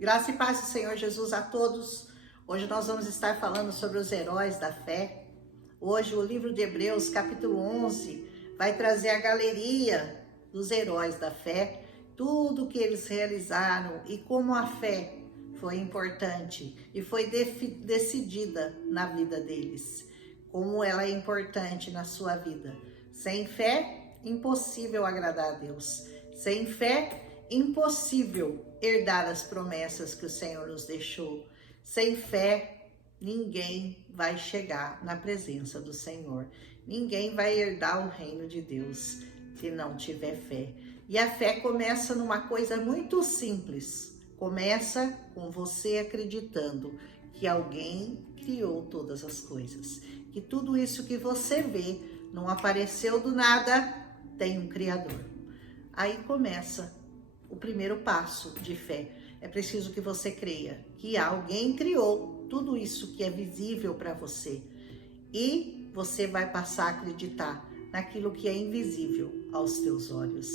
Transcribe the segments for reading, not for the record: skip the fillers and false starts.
Graça e paz do Senhor Jesus a todos. Hoje nós vamos estar falando sobre os heróis da fé. Hoje o livro de Hebreus, capítulo 11, vai trazer a galeria dos heróis da fé, tudo que eles realizaram e como a fé foi importante e foi decidida na vida deles. Como ela é importante na sua vida. Sem fé, impossível agradar a Deus. Sem fé, impossível herdar as promessas que o Senhor nos deixou. Sem fé, ninguém vai chegar na presença do Senhor. Ninguém vai herdar o reino de Deus se não tiver fé. E a fé começa numa coisa muito simples. Começa com você acreditando que alguém criou todas as coisas. Que tudo isso que você vê não apareceu do nada, tem um Criador. Aí começa o primeiro passo de fé. É preciso que você creia que alguém criou tudo isso que é visível para você. E você vai passar a acreditar naquilo que é invisível aos teus olhos.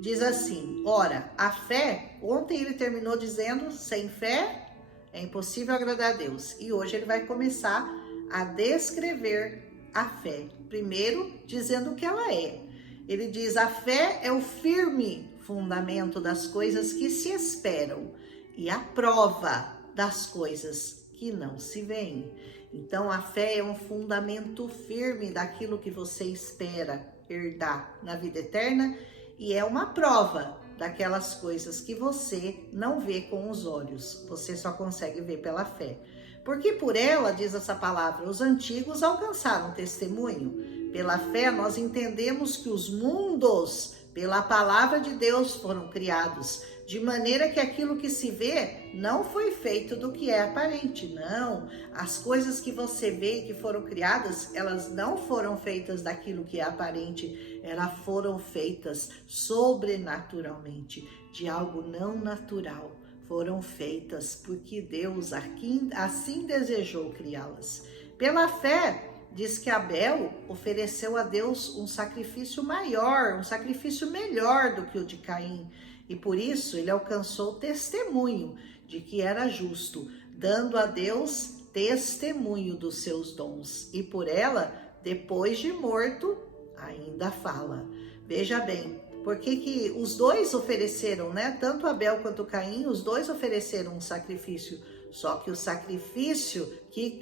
Diz assim, ora, a fé, ontem ele terminou dizendo, sem fé é impossível agradar a Deus. E hoje ele vai começar a descrever a fé. Primeiro, dizendo o que ela é. Ele diz, a fé é o firme fundamento das coisas que se esperam e a prova das coisas que não se veem. Então, a fé é um fundamento firme daquilo que você espera herdar na vida eterna e é uma prova daquelas coisas que você não vê com os olhos, você só consegue ver pela fé. Porque por ela, diz essa palavra, os antigos alcançaram testemunho. Pela fé, nós entendemos que os mundos, pela palavra de Deus, foram criados, de maneira que aquilo que se vê não foi feito do que é aparente, não. As coisas que você vê e que foram criadas, elas não foram feitas daquilo que é aparente, elas foram feitas sobrenaturalmente, de algo não natural. Foram feitas porque Deus assim desejou criá-las. Pela fé, diz que Abel ofereceu a Deus um sacrifício maior, um sacrifício melhor do que o de Caim. E por isso ele alcançou o testemunho de que era justo, dando a Deus testemunho dos seus dons. E por ela, depois de morto, ainda fala. Veja bem, porque que os dois ofereceram, né? Tanto Abel quanto Caim, os dois ofereceram um sacrifício. Só que o sacrifício que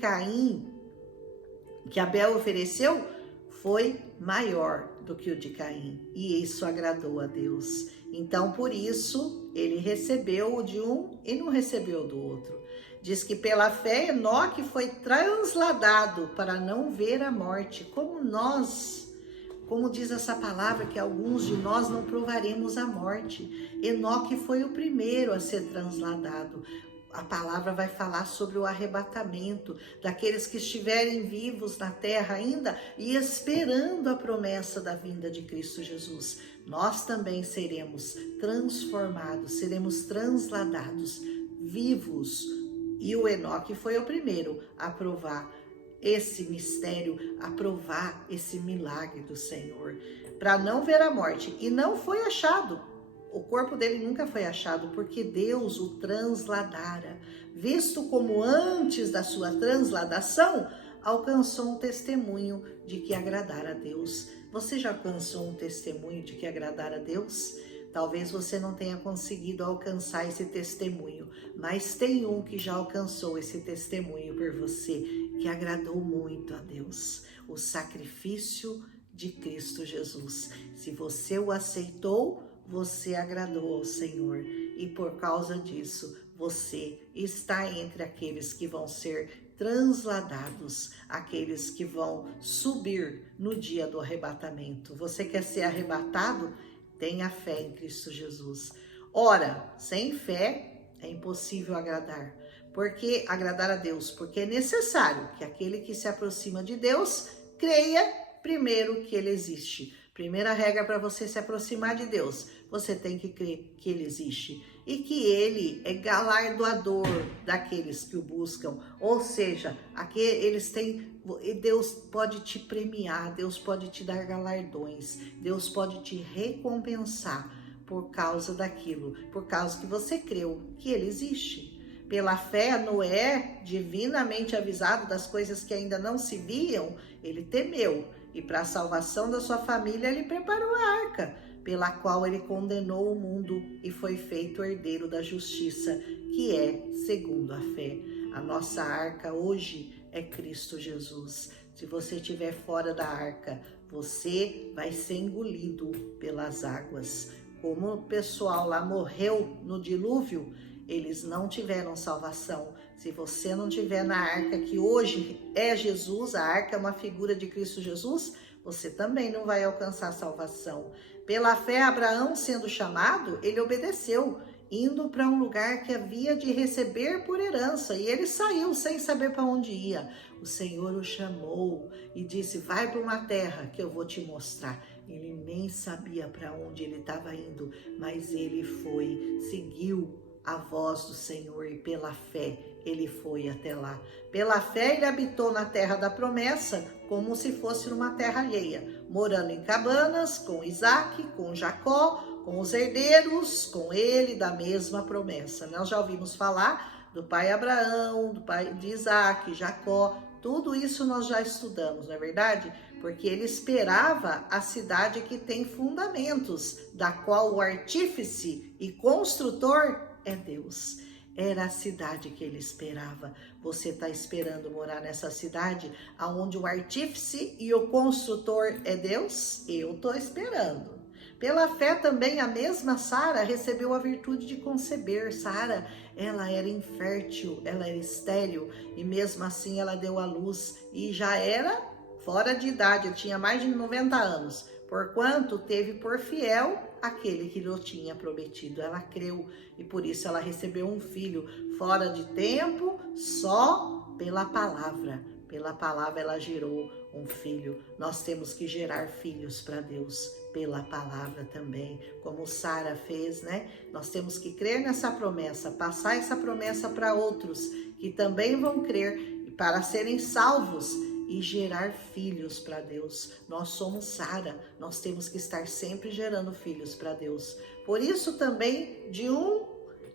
Abel ofereceu foi maior do que o de Caim. E isso agradou a Deus. Então, por isso, ele recebeu o de um e não recebeu do outro. Diz que pela fé, Enoque foi transladado para não ver a morte, como diz essa palavra, que alguns de nós não provaremos a morte. Enoque foi o primeiro a ser transladado. A palavra vai falar sobre o arrebatamento daqueles que estiverem vivos na terra ainda e esperando a promessa da vinda de Cristo Jesus. Nós também seremos transformados, seremos transladados, vivos. E o Enoque foi o primeiro a provar esse mistério, a provar esse milagre do Senhor, para não ver a morte. E não foi achado. O corpo dele nunca foi achado, porque Deus o transladara. Visto como antes da sua transladação, alcançou um testemunho de que agradara a Deus. Você já alcançou um testemunho de que agradara a Deus? Talvez você não tenha conseguido alcançar esse testemunho, mas tem um que já alcançou esse testemunho por você, que agradou muito a Deus. O sacrifício de Cristo Jesus. Se você o aceitou, você agradou ao Senhor e por causa disso você está entre aqueles que vão ser transladados, aqueles que vão subir no dia do arrebatamento. Você quer ser arrebatado? Tenha fé em Cristo Jesus. Ora, sem fé é impossível agradar a Deus, porque é necessário que aquele que se aproxima de Deus creia primeiro que ele existe. Primeira regra para você se aproximar de Deus, você tem que crer que ele existe e que ele é galardoador daqueles que o buscam. Ou seja, Deus pode te premiar, Deus pode te dar galardões, Deus pode te recompensar por causa daquilo, por causa que você creu que ele existe. Pela fé, Noé, divinamente avisado das coisas que ainda não se viam, ele temeu, e para a salvação da sua família ele preparou a arca, pela qual ele condenou o mundo e foi feito herdeiro da justiça, que é segundo a fé. A nossa arca hoje é Cristo Jesus. Se você estiver fora da arca, você vai ser engolido pelas águas. Como o pessoal lá morreu no dilúvio, eles não tiveram salvação. Se você não tiver na arca, que hoje é Jesus, a arca é uma figura de Cristo Jesus, você também não vai alcançar salvação. Pela fé, Abraão, sendo chamado, ele obedeceu, indo para um lugar que havia de receber por herança, e ele saiu sem saber para onde ia. O Senhor o chamou e disse: vai para uma terra que eu vou te mostrar. Ele nem sabia para onde ele estava indo, mas ele foi, seguiu a voz do Senhor e pela fé ele foi até lá. Pela fé ele habitou na terra da promessa como se fosse numa terra alheia, morando em cabanas com Isaac, com Jacó, com os herdeiros, com ele da mesma promessa. Nós já ouvimos falar do pai Abraão, do pai de Isaac, Jacó, tudo isso nós já estudamos, não é verdade? Porque ele esperava a cidade que tem fundamentos, da qual o artífice e construtor é Deus. Era a cidade que ele esperava. Você está esperando morar nessa cidade onde o artífice e o construtor é Deus? Eu estou esperando. Pela fé também a mesma Sara recebeu a virtude de conceber. Sara, ela era infértil, ela era estéril e mesmo assim ela deu à luz e já era fora de idade, tinha mais de 90 anos. Porquanto teve por fiel aquele que lhe tinha prometido. Ela creu e por isso ela recebeu um filho fora de tempo, só pela palavra. Pela palavra ela gerou um filho. Nós temos que gerar filhos para Deus pela palavra também, como Sara fez, né? Nós temos que crer nessa promessa, passar essa promessa para outros que também vão crer para serem salvos e gerar filhos para Deus. Nós somos Sara, nós temos que estar sempre gerando filhos para Deus. Por isso também de um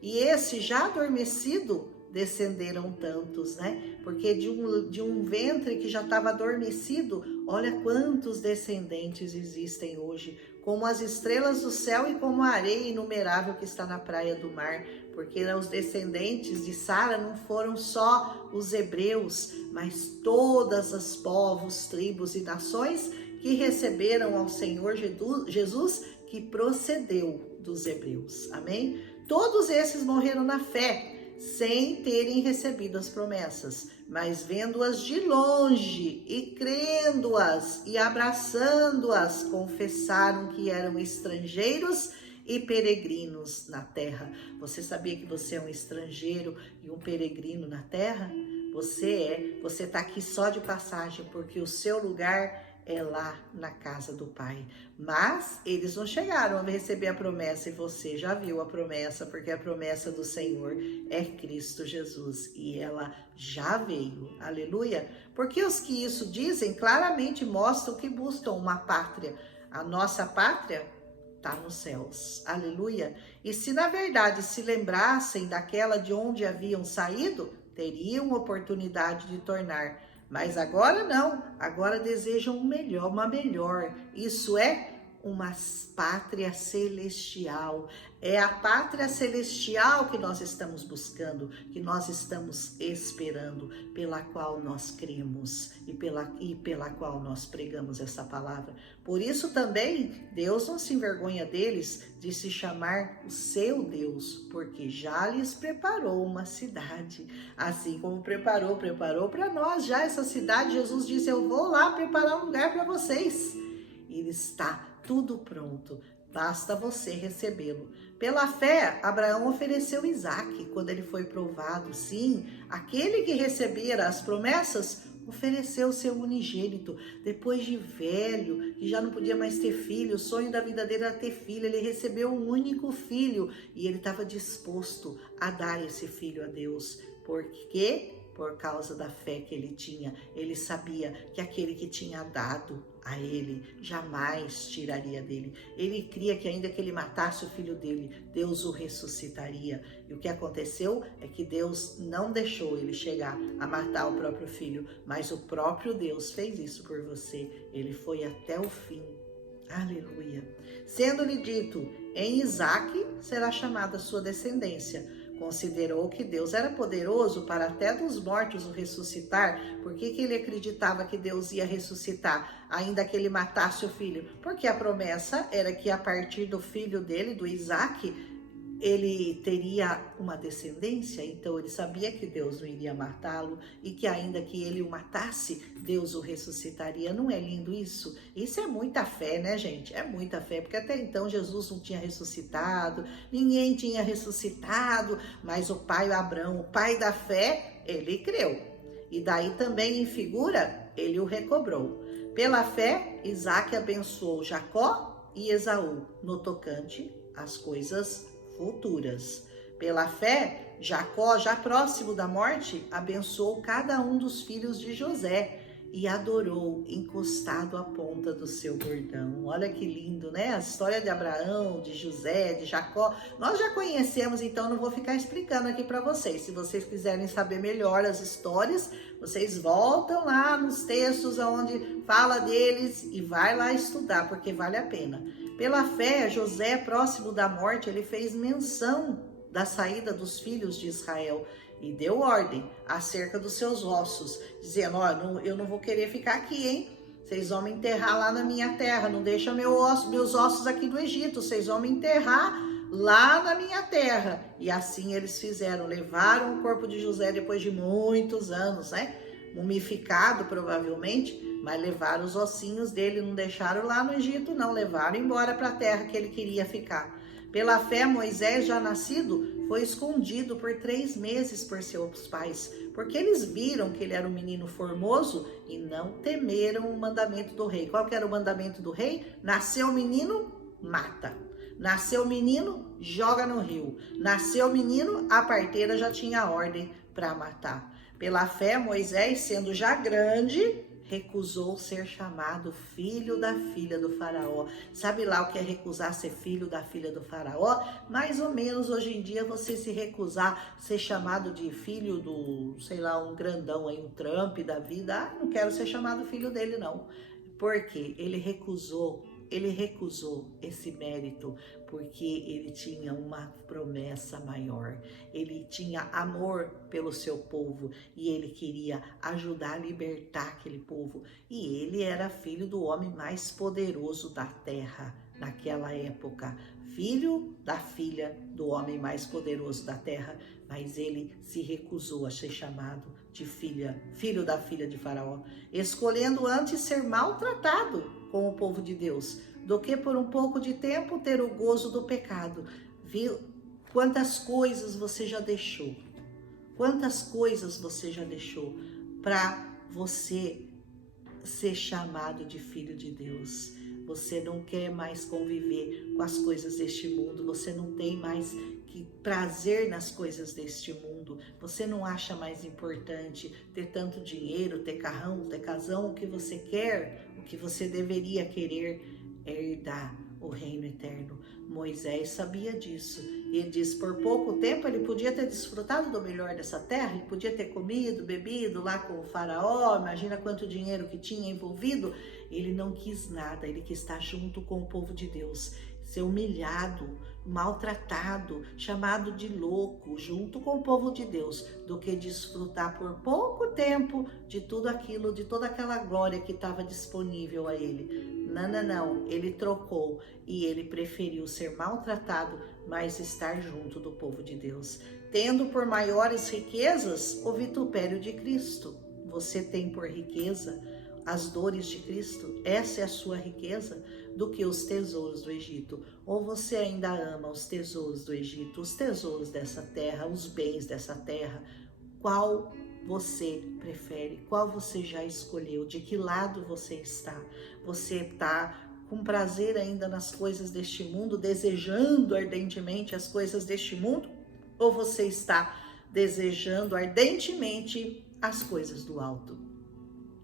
e esse já adormecido descenderam tantos, né? Porque de um ventre que já estava adormecido, olha quantos descendentes existem hoje, como as estrelas do céu e como a areia inumerável que está na praia do mar. Porque os descendentes de Sara não foram só os hebreus, mas todas as povos, tribos e nações que receberam ao Senhor Jesus, que procedeu dos hebreus. Amém? Todos esses morreram na fé, sem terem recebido as promessas, mas vendo-as de longe e crendo-as e abraçando-as, confessaram que eram estrangeiros e peregrinos na terra. Você sabia que você é um estrangeiro e um peregrino na terra? Você está aqui só de passagem, porque o seu lugar é lá na casa do Pai. Mas eles não chegaram a receber a promessa e você já viu a promessa, porque a promessa do Senhor é Cristo Jesus e ela já veio. Aleluia! Porque os que isso dizem claramente mostram que buscam uma pátria. A nossa pátria está nos céus. Aleluia! E se na verdade se lembrassem daquela de onde haviam saído, teriam oportunidade de tornar. Mas agora não, agora desejam uma melhor. Isso é uma pátria celestial. É a pátria celestial que nós estamos buscando, que nós estamos esperando, pela qual nós cremos e pela qual nós pregamos essa palavra. Por isso também Deus não se envergonha deles de se chamar o seu Deus, porque já lhes preparou uma cidade. Assim como preparou para nós já essa cidade. Jesus disse: eu vou lá preparar um lugar para vocês. E está tudo pronto. Basta você recebê-lo. Pela fé, Abraão ofereceu Isaque quando ele foi provado. Sim, aquele que recebera as promessas ofereceu seu unigênito. Depois de velho, que já não podia mais ter filho, o sonho da vida dele era ter filho. Ele recebeu um único filho e ele estava disposto a dar esse filho a Deus. Por quê? por causa da fé que ele tinha. Ele sabia que aquele que tinha dado a ele jamais tiraria dele. Ele cria que ainda que ele matasse o filho dele, Deus o ressuscitaria. E o que aconteceu é que Deus não deixou ele chegar a matar o próprio filho, mas o próprio Deus fez isso por você. Ele foi até o fim. Aleluia. Sendo-lhe dito, em Isaque será chamada a sua descendência. Considerou que Deus era poderoso para até dos mortos o ressuscitar. Por que ele acreditava que Deus ia ressuscitar, ainda que ele matasse o filho? Porque a promessa era que a partir do filho dele, do Isaque, ele teria uma descendência. Então ele sabia que Deus não iria matá-lo e que ainda que ele o matasse, Deus o ressuscitaria. Não é lindo isso? Isso é muita fé, né, gente? É muita fé, porque até então Jesus não tinha ressuscitado, ninguém tinha ressuscitado, mas o pai Abraão, o pai da fé, ele creu. E daí também em figura, ele o recobrou. Pela fé, Isaque abençoou Jacó e Esaú no tocante às coisas futuras. Pela fé, Jacó, já próximo da morte, abençoou cada um dos filhos de José e adorou encostado à ponta do seu bordão. Olha que lindo, né? A história de Abraão, de José, de Jacó, nós já conhecemos, então não vou ficar explicando aqui para vocês. Se vocês quiserem saber melhor as histórias, vocês voltam lá nos textos onde fala deles e vai lá estudar, porque vale a pena. Pela fé, José, próximo da morte, ele fez menção da saída dos filhos de Israel e deu ordem acerca dos seus ossos, dizendo, eu não vou querer ficar aqui, hein? Vocês vão me enterrar lá na minha terra, não deixa meus ossos aqui do Egito, vocês vão me enterrar lá na minha terra. E assim eles fizeram, levaram o corpo de José depois de muitos anos, né? Mumificado provavelmente, mas levaram os ossinhos dele, não deixaram lá no Egito, não, levaram embora para a terra que ele queria ficar. Pela fé, Moisés, já nascido, foi escondido por 3 meses por seus pais, porque eles viram que ele era um menino formoso e não temeram o mandamento do rei. Qual que era o mandamento do rei? Nasceu menino, mata. Nasceu menino, joga no rio. Nasceu menino, a parteira já tinha ordem para matar. Pela fé, Moisés, sendo já grande, recusou ser chamado filho da filha do faraó. Sabe lá o que é recusar ser filho da filha do faraó? Mais ou menos hoje em dia você se recusar ser chamado de filho do, sei lá, um grandão aí, um Trump da vida. Não quero ser chamado filho dele não. Porque ele recusou esse mérito, porque ele tinha uma promessa maior, ele tinha amor pelo seu povo e ele queria ajudar a libertar aquele povo. E ele era filho do homem mais poderoso da terra naquela época, filho da filha do homem mais poderoso da terra, mas ele se recusou a ser chamado de filho da filha de Faraó, escolhendo antes ser maltratado com o povo de Deus, do que por um pouco de tempo ter o gozo do pecado. Viu quantas coisas você já deixou? Quantas coisas você já deixou para você ser chamado de filho de Deus? Você não quer mais conviver com as coisas deste mundo, você não tem mais que prazer nas coisas deste mundo, você não acha mais importante ter tanto dinheiro, ter carrão, ter casão. O que você quer, o que você deveria querer é herdar o reino eterno. Moisés sabia disso. Ele diz, por pouco tempo ele podia ter desfrutado do melhor dessa terra, ele podia ter comido, bebido lá com o faraó, imagina quanto dinheiro que tinha envolvido. Ele não quis nada, ele quis estar junto com o povo de Deus, ser humilhado, maltratado, chamado de louco, junto com o povo de Deus, do que desfrutar por pouco tempo de tudo aquilo, de toda aquela glória que estava disponível a ele. Não, ele trocou e ele preferiu ser maltratado, mas estar junto do povo de Deus, tendo por maiores riquezas o vitupério de Cristo. Você tem por riqueza as dores de Cristo? Essa é a sua riqueza? Do que os tesouros do Egito? Ou você ainda ama os tesouros do Egito, os tesouros dessa terra, os bens dessa terra? Qual você prefere? Qual você já escolheu? De que lado você está? Você está com prazer ainda nas coisas deste mundo, desejando ardentemente as coisas deste mundo? Ou você está desejando ardentemente as coisas do alto,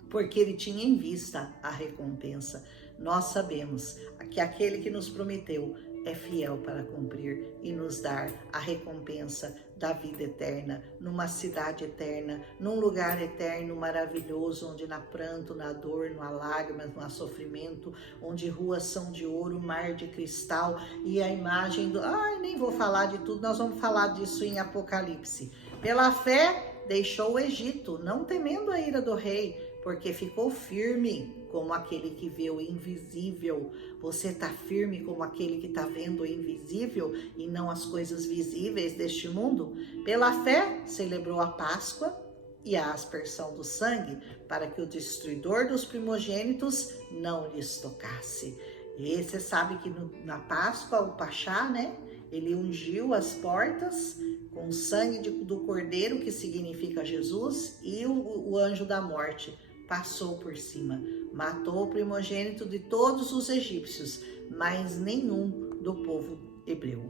porque ele tinha em vista a recompensa. Nós sabemos que aquele que nos prometeu é fiel para cumprir e nos dar a recompensa da vida eterna, numa cidade eterna, num lugar eterno maravilhoso, onde não há pranto, não há dor, não há lágrimas, não há sofrimento, onde ruas são de ouro, mar de cristal e a imagem do... nem vou falar de tudo, nós vamos falar disso em Apocalipse. Pela fé deixou o Egito, não temendo a ira do rei, porque ficou firme como aquele que vê o invisível. Você está firme como aquele que está vendo o invisível e não as coisas visíveis deste mundo? Pela fé, celebrou a Páscoa e a aspersão do sangue, para que o destruidor dos primogênitos não lhes tocasse. E você sabe que na Páscoa, o Pachá, né? Ele ungiu as portas com o sangue do cordeiro, que significa Jesus, e o anjo da morte passou por cima, matou o primogênito de todos os egípcios, mas nenhum do povo hebreu.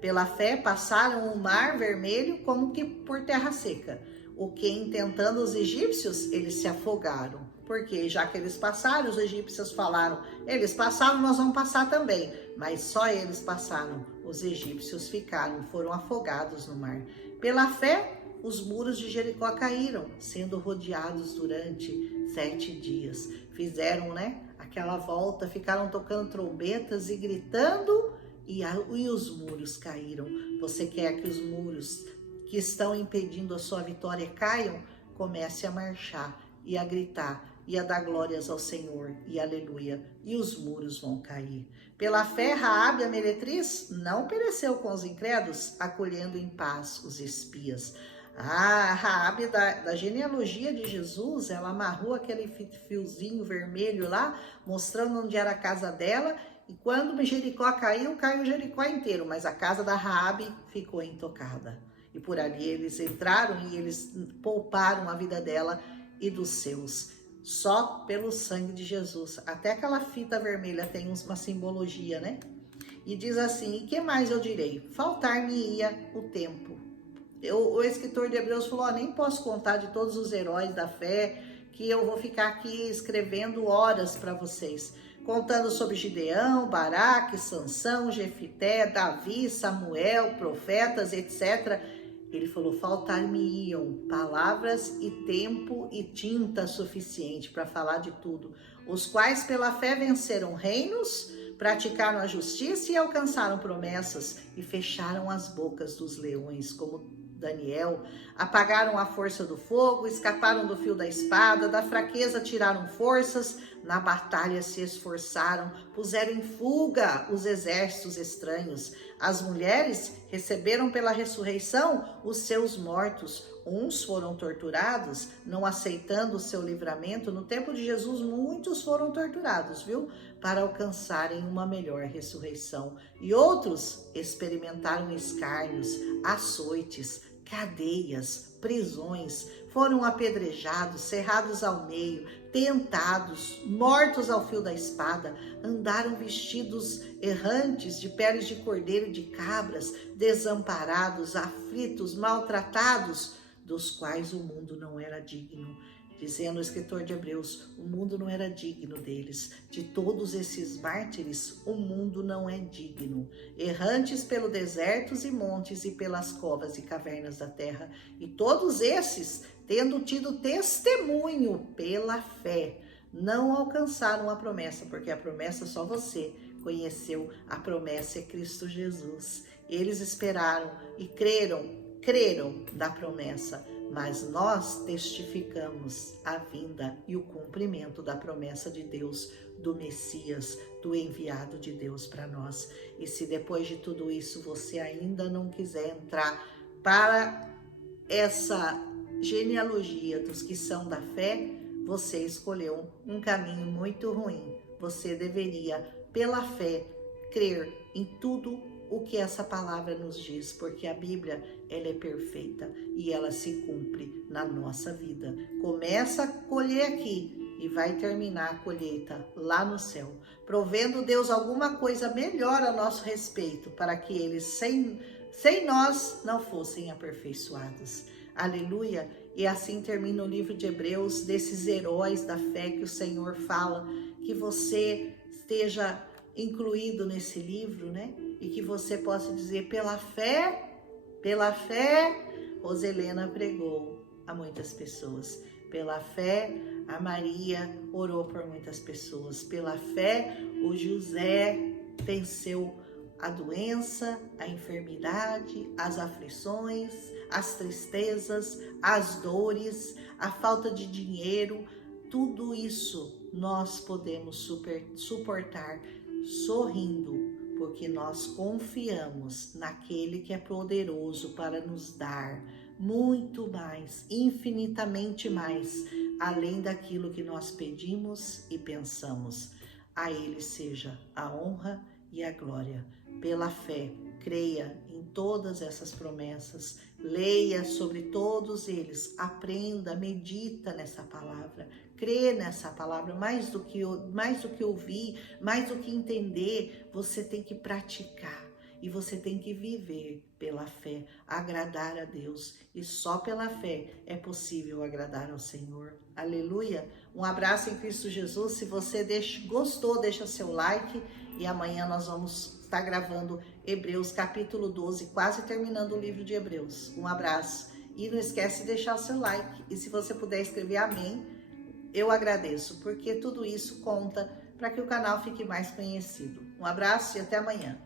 Pela fé passaram o mar vermelho como que por terra seca, o que intentando os egípcios, eles se afogaram. Porque já que eles passaram, os egípcios falaram, eles passaram, nós vamos passar também. Mas só eles passaram, os egípcios ficaram, foram afogados no mar. Pela fé, os muros de Jericó caíram, sendo rodeados durante 7 dias. Fizeram, aquela volta, ficaram tocando trombetas e gritando, e os muros caíram. Você quer que os muros que estão impedindo a sua vitória caiam? Comece a marchar e a gritar e a dar glórias ao Senhor e aleluia, e os muros vão cair. Pela fé, Raabe, a meretriz, não pereceu com os incrédulos, acolhendo em paz os espias. A Raabe da genealogia de Jesus, ela amarrou aquele fiozinho vermelho lá, mostrando onde era a casa dela, e quando Jericó caiu, caiu Jericó inteiro, mas a casa da Raabe ficou intocada. E por ali eles entraram e eles pouparam a vida dela e dos seus, só pelo sangue de Jesus. Até aquela fita vermelha tem uma simbologia, né? E diz assim, e que mais eu direi? Faltar-me-ia o tempo. O escritor de Hebreus falou, nem posso contar de todos os heróis da fé, que eu vou ficar aqui escrevendo horas para vocês, contando sobre Gideão, Baraque, Sansão, Jefité, Davi, Samuel, profetas, etc. Ele falou, faltar-me-iam palavras e tempo e tinta suficiente para falar de tudo, os quais pela fé venceram reinos, praticaram a justiça e alcançaram promessas, e fecharam as bocas dos leões, como Daniel, apagaram a força do fogo, escaparam do fio da espada, da fraqueza tiraram forças, na batalha se esforçaram, puseram em fuga os exércitos estranhos. As mulheres receberam pela ressurreição os seus mortos. Uns foram torturados, não aceitando o seu livramento. No tempo de Jesus, muitos foram torturados, viu? Para alcançarem uma melhor ressurreição. E outros experimentaram escárnios, açoites, cadeias, prisões, foram apedrejados, cerrados ao meio, tentados, mortos ao fio da espada, andaram vestidos errantes de peles de cordeiro e de cabras, desamparados, aflitos, maltratados, dos quais o mundo não era digno. Dizendo o escritor de Hebreus, o mundo não era digno deles. De todos esses mártires, o mundo não é digno. Errantes pelo desertos e montes e pelas covas e cavernas da terra. E todos esses, tendo tido testemunho pela fé, não alcançaram a promessa, porque a promessa só você conheceu. A promessa é Cristo Jesus. Eles esperaram e creram da promessa. Mas nós testificamos a vinda e o cumprimento da promessa de Deus, do Messias, do enviado de Deus para nós. E se depois de tudo isso você ainda não quiser entrar para essa genealogia dos que são da fé, você escolheu um caminho muito ruim. Você deveria, pela fé, crer em tudo o que essa palavra nos diz, porque a Bíblia, ela é perfeita e ela se cumpre na nossa vida. Começa a colher aqui e vai terminar a colheita lá no céu, provendo Deus alguma coisa melhor a nosso respeito, para que Ele, sem sem nós não fossem aperfeiçoados. Aleluia! E assim termina o livro de Hebreus, desses heróis da fé que o Senhor fala, que você esteja incluído nesse livro, né? E que você possa dizer, pela fé, Roselena pregou a muitas pessoas. Pela fé, a Maria orou por muitas pessoas. Pela fé, o José venceu a doença, a enfermidade, as aflições, as tristezas, as dores, a falta de dinheiro. Tudo isso nós podemos suportar sorrindo, porque nós confiamos naquele que é poderoso para nos dar muito mais, infinitamente mais, além daquilo que nós pedimos e pensamos. A Ele seja a honra e a glória. Pela fé, creia em todas essas promessas, leia sobre todos eles, aprenda, medita nessa palavra, crê nessa palavra, mais do que ouvir, mais do que entender, você tem que praticar. E você tem que viver pela fé, agradar a Deus. E só pela fé é possível agradar ao Senhor. Aleluia! Um abraço em Cristo Jesus. Se você gostou, deixa seu like. E amanhã nós vamos estar gravando Hebreus capítulo 12, quase terminando o livro de Hebreus. Um abraço. E não esquece de deixar o seu like. E se você puder escrever amém, eu agradeço. Porque tudo isso conta para que o canal fique mais conhecido. Um abraço e até amanhã.